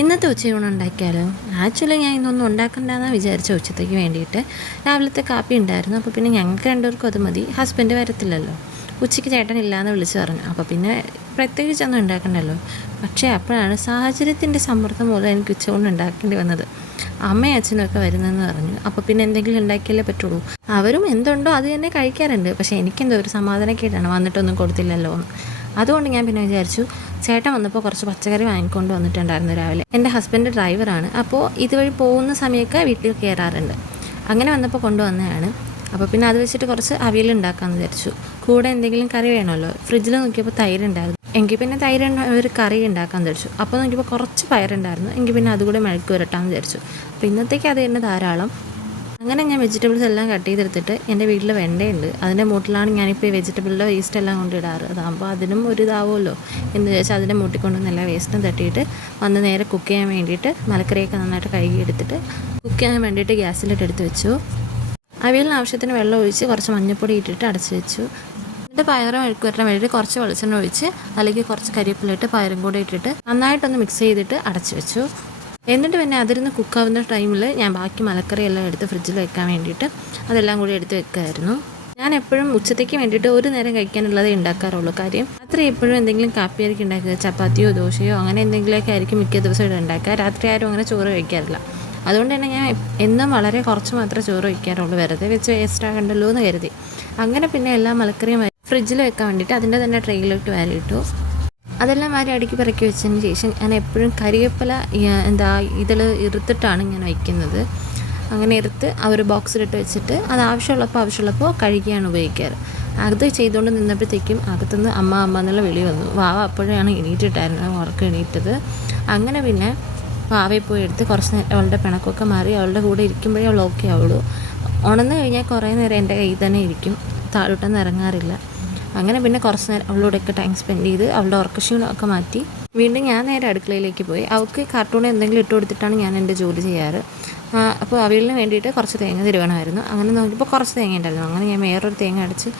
ഇന്നത്തെ ഉച്ചയൂണ് ഉണ്ടാക്കിയാലോ? ആക്ച്വലി ഞാൻ ഇന്നൊന്നും ഉണ്ടാക്കണ്ടെന്നാണ് വിചാരിച്ച ഉച്ചത്തേക്ക് വേണ്ടിയിട്ട്. രാവിലത്തെ കാപ്പി ഉണ്ടായിരുന്നു അപ്പോൾ പിന്നെ ഞങ്ങൾക്ക് രണ്ടുപേർക്കും അത് മതി. ഹസ്ബൻഡ് വരത്തില്ലല്ലോ. ഉച്ചയ്ക്ക് ചേട്ടൻ ഇല്ലയെന്ന് വിളിച്ച് പറഞ്ഞു. അപ്പോൾ പിന്നെ പ്രത്യേകിച്ച് ഒന്നും ഉണ്ടാക്കണ്ടല്ലോ. പക്ഷേ അപ്പോഴാണ് സാഹചര്യത്തിന്റെ സമ്മർദ്ദം മൂലം എനിക്ക് ഉച്ചകൊണ്ട് ഉണ്ടാക്കേണ്ടി വന്നത്. അമ്മയും അച്ഛനൊക്കെ വരുന്നതെന്ന് പറഞ്ഞു. അപ്പോൾ പിന്നെ എന്തെങ്കിലും ഉണ്ടാക്കിയാലേ പറ്റുള്ളൂ. അവരും എന്തുണ്ടോ അത് തന്നെ കഴിക്കാറുണ്ട്. പക്ഷേ എനിക്കെന്തോ ഒരു സമാധാനക്കേടാണ്. വന്നിട്ടൊന്നും കൊടുത്തില്ലല്ലോ എന്ന് അതുകൊണ്ട് ഞാൻ പിന്നെ വിചാരിച്ചു ചേട്ടൻ വന്നപ്പോൾ കുറച്ച് പച്ചക്കറി വാങ്ങിക്കൊണ്ട് വന്നിട്ടുണ്ടായിരുന്നു രാവിലെ. എന്റെ ഹസ്ബൻഡ് ഡ്രൈവറാണ് അപ്പോൾ ഇതുവഴി പോകുന്ന സമയമൊക്കെ വീട്ടിൽ കയറാറുണ്ട് അങ്ങനെ വന്നപ്പോൾ കൊണ്ടുവന്നതാണ്. അപ്പോൾ പിന്നെ അത് വെച്ചിട്ട് കുറച്ച് അവിയൽ ഉണ്ടാക്കാമെന്ന് വിചാരിച്ചു. കൂടെ എന്തെങ്കിലും കറി വേണമല്ലോ. ഫ്രിഡ്ജിൽ നോക്കിയപ്പോൾ തൈര് ഉണ്ടായിരുന്നു എങ്കിൽ പിന്നെ തൈര് ഒരു കറി ഉണ്ടാക്കാമെന്ന് വിചാരിച്ചു. അപ്പോൾ നോക്കിയപ്പോൾ കുറച്ച് പയറുണ്ടായിരുന്നു. എങ്കിൽ പിന്നെ അതുകൂടെ മെഴുക്ക് വരട്ടാമെന്ന് വിചാരിച്ചു. അപ്പോൾ ഇന്നത്തേക്ക് അത് തന്നെ ധാരാളം. അങ്ങനെ ഞാൻ വെജിറ്റബിൾസ് എല്ലാം കട്ട് ചെയ്തെടുത്തിട്ട് എന്റെ വീട്ടിൽ വെണ്ടയുണ്ട്. അതിന്റെ മൂട്ടിലാണ് ഞാനിപ്പോൾ ഈ വെജിറ്റബിളിന്റെ വേസ്റ്റ് എല്ലാം കൊണ്ടിടാറ് അതാകുമ്പോൾ അതിനും ഒരു ഇതാവുമല്ലോ. എന്ന് വെച്ചാൽ അതിന്റെ മൂട്ടിൽ കൊണ്ടുവന്ന് എല്ലാ വേസ്റ്റും തട്ടിയിട്ട് വന്ന് നേരെ കുക്ക് ചെയ്യാൻ വേണ്ടിയിട്ട് മലക്കറിയൊക്കെ നന്നായിട്ട് കഴുകി എടുത്തിട്ട് കുക്ക് ചെയ്യാൻ വേണ്ടിയിട്ട് ഗ്യാസിലിട്ട് എടുത്ത് വെച്ചു. അവിയലിന് ആവശ്യത്തിന് വെള്ളം ഒഴിച്ച് കുറച്ച് മഞ്ഞൾപ്പൊടി ഇട്ടിട്ട് അടച്ച് വെച്ചു. എന്നിട്ട് പയറും മെഴുക്ക് വരാൻ വേണ്ടിയിട്ട് കുറച്ച് വെളിച്ചെണ്ണ ഒഴിച്ച് അല്ലെങ്കിൽ കുറച്ച് കരിവേപ്പിലിട്ട് പയറും കൂടെ ഇട്ടിട്ട് നന്നായിട്ടൊന്ന് മിക്സ് ചെയ്തിട്ട് അടച്ച് വെച്ചു. എന്നിട്ട് പിന്നെ അതിരുന്ന് കുക്കാവുന്ന ടൈമിൽ ഞാൻ ബാക്കി മലക്കറിയെല്ലാം എടുത്ത് ഫ്രിഡ്ജിൽ വെക്കാൻ വേണ്ടിയിട്ട് അതെല്ലാം കൂടി എടുത്ത് വെക്കുമായിരുന്നു ഞാൻ എപ്പോഴും ഉച്ചത്തേക്ക് വേണ്ടിയിട്ട് ഒരു നേരം കഴിക്കാനുള്ളതേ ഉണ്ടാക്കാറുള്ളൂ. കാര്യം രാത്രി എപ്പോഴും എന്തെങ്കിലും കാപ്പിയായിരിക്കും ഉണ്ടാക്കുക. ചപ്പാത്തിയോ ദോശയോ അങ്ങനെ എന്തെങ്കിലുമൊക്കെ ആയിരിക്കും മിക്ക ദിവസം ഇവിടെ ഉണ്ടാക്കുക. രാത്രി ആരും അങ്ങനെ ചോറ് കഴിക്കാറില്ല. അതുകൊണ്ട് തന്നെ ഞാൻ എന്നും വളരെ കുറച്ച് മാത്രമേ ചോറ് വയ്ക്കാറുള്ളൂ വെറുതെ വെച്ച് വേസ്റ്റ് ആകണ്ടല്ലോ എന്ന് കരുതി. അങ്ങനെ പിന്നെ എല്ലാ മലക്കറിയും ഫ്രിഡ്ജിൽ വെക്കാൻ വേണ്ടിയിട്ട് അതിന്റെ തന്നെ ട്രെയിലോട്ട് വാരിയിട്ടു. അതെല്ലാം വാരി അടുക്കി പിറക്കി വെച്ചതിന് ശേഷം ഞാൻ എപ്പോഴും കരിവേപ്പില എന്താ ഇതിൽ ഇറുത്തിട്ടാണ് ഞാൻ വയ്ക്കുന്നത്. അങ്ങനെ ഇറുത്ത് ആ ഒരു ബോക്സിലിട്ട് വെച്ചിട്ട് അത് ആവശ്യമുള്ളപ്പോൾ ആവശ്യമുള്ളപ്പോൾ കഴുകിയാണ് ഉപയോഗിക്കാറ്. അത് ചെയ്തുകൊണ്ട് നിന്നപ്പോഴത്തേക്കും അകത്തുനിന്ന് അമ്മ അമ്മ എന്നുള്ള വിളി വന്നു. വാവ അപ്പോഴാണ് എണീറ്റിട്ടായിരുന്നു ഉറക്കം എണീറ്റത്. അങ്ങനെ പിന്നെ വാവയെ പോയി എടുത്ത് കുറച്ച് നേരം അവളുടെ പിണക്കൊക്കെ മാറി അവളുടെ കൂടെ ഇരിക്കുമ്പോഴേ അവൾ ഓക്കെ ആവുള്ളൂ. ഉണന്ന് കഴിഞ്ഞാൽ കുറേ നേരം എന്റെ കയ്യിൽ തന്നെ ഇരിക്കും. താഴോട്ടൊന്നും ഇറങ്ങാറില്ല. അങ്ങനെ പിന്നെ കുറച്ച് നേരം അവളോടൊക്കെ ടൈം സ്പെൻഡ് ചെയ്ത് അവളുടെ ഉറക്കക്ഷീണമൊക്കെ മാറ്റി. വീണ്ടും ഞാൻ നേരെ അടുക്കളയിലേക്ക് പോയി. അവൾക്ക് കാർട്ടൂൺ എന്തെങ്കിലും ഇട്ട് കൊടുത്തിട്ടാണ് ഞാൻ എന്റെ ജോലി ചെയ്യാറ്. അപ്പോൾ അവളിന് വേണ്ടിയിട്ട് കുറച്ച് തേങ്ങ തിരുവണമായിരുന്നു. അങ്ങനെ നോക്കിയപ്പോൾ കുറച്ച് തേങ്ങ ഉണ്ടായിരുന്നു. അങ്ങനെ ഞാൻ വേറൊരു തേങ്ങ അടിച്ച്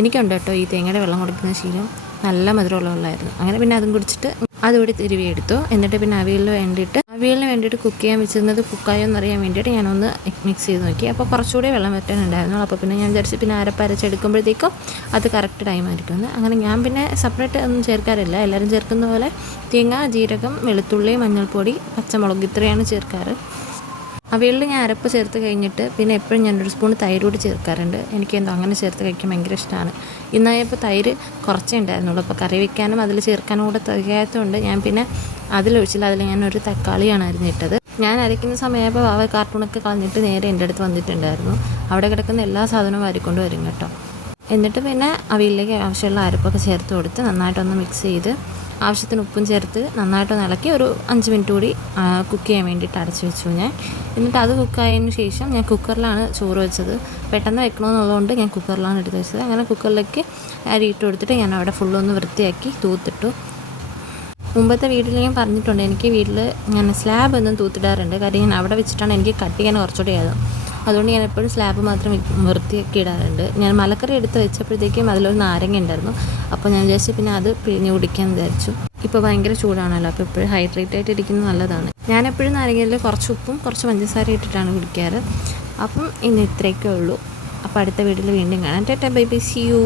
എനിക്കുണ്ട് കേട്ടോ ഈ തേങ്ങയുടെ വെള്ളം കൊടുക്കുന്ന ശീലം. നല്ല മധുരമുള്ള വെള്ളമായിരുന്നു. അങ്ങനെ പിന്നെ അതും കുടിച്ചിട്ട് അതുകൂടി തിരുവി എടുത്തു. എന്നിട്ട് പിന്നെ അവിയലിന് വേണ്ടിയിട്ട് അവിയലിന് വേണ്ടിയിട്ട് കുക്ക് ചെയ്യാൻ വെച്ചിരുന്നത് കുക്കായോ എന്നറിയാൻ വേണ്ടിയിട്ട് ഞാനൊന്ന് മിക്സ് ചെയ്ത് നോക്കി. അപ്പോൾ കുറച്ചുകൂടി വെള്ളം വെറ്റാനുണ്ടായിരുന്നു അപ്പോൾ പിന്നെ ഞാൻ വിചാരിച്ചു പിന്നെ അരപ്പരച്ചെടുക്കുമ്പോഴത്തേക്കും അത് കറക്റ്റ് ടൈം ആയിരിക്കും അങ്ങനെ ഞാൻ പിന്നെ സെപ്പറേറ്റ് ഒന്നും ചേർക്കാറില്ല. എല്ലാവരും ചേർക്കുന്ന പോലെ തേങ്ങ ജീരകം വെളുത്തുള്ളി മഞ്ഞൾപ്പൊടി പച്ചമുളക് ഇത്രയാണ് ചേർക്കാറ്. അവയിൽ ഞാൻ അരപ്പ് ചേർത്ത് കഴിഞ്ഞിട്ട് പിന്നെ എപ്പോഴും ഞാൻ ഒരു സ്പൂൺ തൈര് കൂടി ചേർക്കാറുണ്ട്. എനിക്ക് എന്തോ അങ്ങനെ ചേർത്ത് കഴിക്കാൻ ഭയങ്കര ഇഷ്ടമാണ് ഇന്നായപ്പോൾ തൈര് കുറച്ചേ ഉണ്ടായിരുന്നുള്ളൂ. അപ്പോൾ കറി വയ്ക്കാനും അതിൽ ചേർക്കാനും കൂടെ തികയാത്തതുകൊണ്ട് ഞാൻ പിന്നെ അതിലൊഴിച്ചില്ല. അതിൽ ഒരു തക്കാളിയാണ് അരിഞ്ഞിട്ടത് ഞാൻ അരയ്ക്കുന്ന സമയമായപ്പോൾ അവ കാർട്ടൂണൊക്കെ കളഞ്ഞിട്ട് നേരെ എന്റെ അടുത്ത് വന്നിട്ടുണ്ടായിരുന്നു. അവിടെ കിടക്കുന്ന എല്ലാ സാധനവും വാരിക്കൊണ്ട് വരും കേട്ടോ. എന്നിട്ട് പിന്നെ അവയിലേക്ക് ആവശ്യമുള്ള അരപ്പൊക്കെ ചേർത്ത് കൊടുത്ത് നന്നായിട്ടൊന്ന് മിക്സ് ചെയ്ത് ആവശ്യത്തിന് ഉപ്പും ചേർത്ത് നന്നായിട്ട് ഇളക്കി ഒരു അഞ്ച് മിനിറ്റ് കൂടി കുക്ക് ചെയ്യാൻ വേണ്ടിയിട്ട് അടച്ചു വെച്ചു ഞാൻ. എന്നിട്ട് അത് കുക്കായതിന് ശേഷം ഞാൻ കുക്കറിലാണ് ചോറ് വെച്ചത്. പെട്ടെന്ന് വെക്കണമെന്നുള്ളതുകൊണ്ട് ഞാൻ കുക്കറിലാണ് എടുത്ത് വെച്ചത്. അങ്ങനെ കുക്കറിലേക്ക് ഇട്ട് കൊടുത്തിട്ട് ഞാൻ അവിടെ ഫുള്ളൊന്ന് വൃത്തിയാക്കി തൂത്തിട്ടു. മുമ്പത്തെ വീട്ടിൽ ഞാൻ പറഞ്ഞിട്ടുണ്ട് എനിക്ക് വീട്ടിൽ ഞാൻ സ്ലാബ് ഒന്നും തൂത്തിടാറുണ്ട്. കാര്യം ഞാൻ അവിടെ വെച്ചിട്ടാണ് എനിക്ക് കട്ട് ചെയ്യാൻ കുറച്ചുകൂടി ആയത്. അതുകൊണ്ട് ഞാൻ എപ്പോഴും സ്ലാബ് മാത്രം വൃത്തിയാക്കി ഇടാറുണ്ട്. ഞാൻ മലക്കറി എടുത്ത് വെച്ചപ്പോഴത്തേക്കും അതിലൊരു നാരങ്ങ ഉണ്ടായിരുന്നു. അപ്പോൾ ഞാൻ വിചാരിച്ചു പിന്നെ അത് പിഴിഞ്ഞ് കുടിക്കാൻ വിചാരിച്ചു. ഇപ്പോൾ ഭയങ്കര ചൂടാണല്ലോ അപ്പോൾ എപ്പോഴും ഹൈഡ്രേറ്റ് ആയിട്ട് ഇരിക്കുന്നത് നല്ലതാണ്. ഞാൻ എപ്പോഴും നാരങ്ങയിൽ കുറച്ച് ഉപ്പും കുറച്ച് പഞ്ചസാര ഇട്ടിട്ടാണ് കുടിക്കാറ്. അപ്പം ഇന്ന് ഇത്രയൊക്കെ ഉള്ളൂ. അപ്പോൾ അടുത്ത വീട്ടിൽ വീണ്ടും കാണാം. Tata bye bye see you